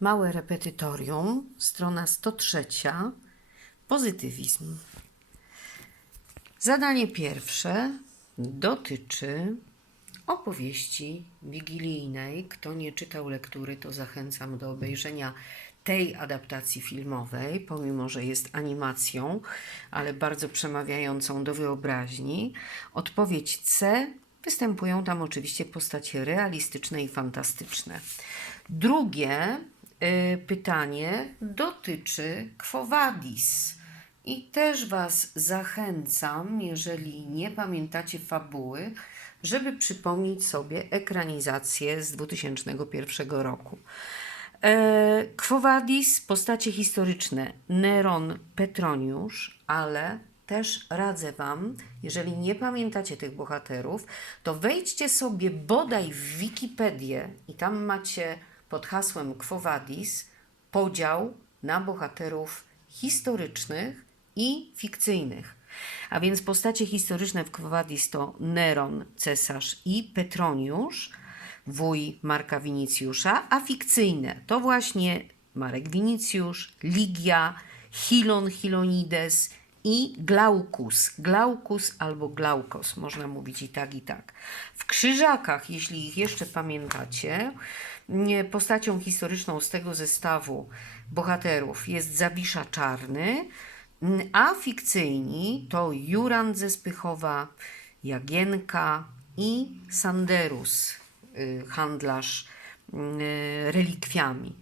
Małe repetytorium, strona 103. Pozytywizm. Zadanie pierwsze dotyczy opowieści wigilijnej. Kto nie czytał lektury, to zachęcam do obejrzenia tej adaptacji filmowej, pomimo że jest animacją, ale bardzo przemawiającą do wyobraźni. Odpowiedź C. Występują tam oczywiście postacie realistyczne i fantastyczne. Drugie pytanie dotyczy Quo Vadis. I też Was zachęcam, jeżeli nie pamiętacie fabuły, żeby przypomnieć sobie ekranizację z 2001 roku. E, Quo Vadis, postacie historyczne Neron, Petroniusz, ale też radzę Wam, jeżeli nie pamiętacie tych bohaterów, to wejdźcie sobie bodaj w Wikipedię i tam macie pod hasłem Quo Vadis podział na bohaterów historycznych i fikcyjnych. A więc postacie historyczne w Quo Vadis to Neron, cesarz i Petroniusz, wuj Marka Winicjusza, a fikcyjne to właśnie Marek Winicjusz, Ligia, Hilon Hilonides i Glaukus. Glaukus albo Glaukos, można mówić i tak, i tak. W Krzyżakach, jeśli ich jeszcze pamiętacie, postacią historyczną z tego zestawu bohaterów jest Zabisza Czarny, a fikcyjni to Jurand ze Spychowa, Jagienka i Sanderus, y, handlarz y, relikwiami.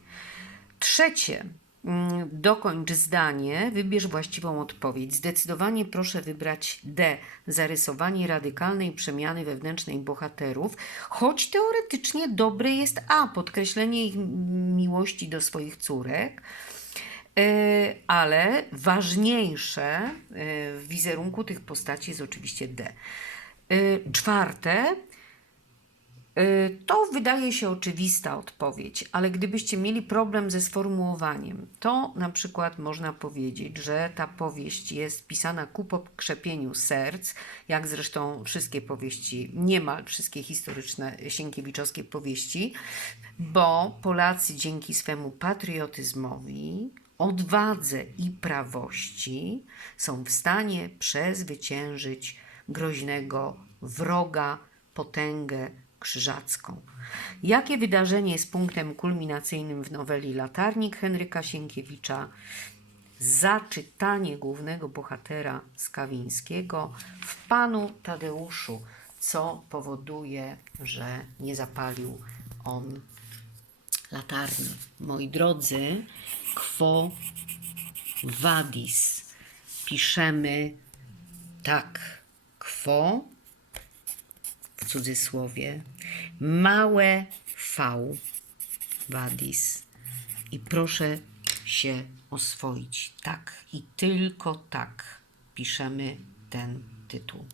Trzecie, dokończ zdanie, wybierz właściwą odpowiedź. Zdecydowanie proszę wybrać D. Zarysowanie radykalnej przemiany wewnętrznej bohaterów, choć teoretycznie dobre jest A. Podkreślenie ich miłości do swoich córek. E, ale ważniejsze e, w wizerunku tych postaci jest oczywiście D. E, Czwarte, to wydaje się oczywista odpowiedź, ale gdybyście mieli problem ze sformułowaniem, to na przykład można powiedzieć, że ta powieść jest pisana ku pokrzepieniu serc, jak zresztą wszystkie powieści, niemal wszystkie historyczne sienkiewiczowskie powieści, bo Polacy dzięki swemu patriotyzmowi, odwadze i prawości są w stanie przezwyciężyć groźnego wroga, potęgę krzyżacką. Jakie wydarzenie jest punktem kulminacyjnym w noweli Latarnik Henryka Sienkiewicza? Zaczytanie głównego bohatera Skawińskiego w panu Tadeuszu, co powoduje, że nie zapalił on latarni. Moi drodzy, quo vadis. Piszemy tak, quo cudzysłowie, małe v vadis. I proszę się oswoić. Tak i tylko tak piszemy ten tytuł.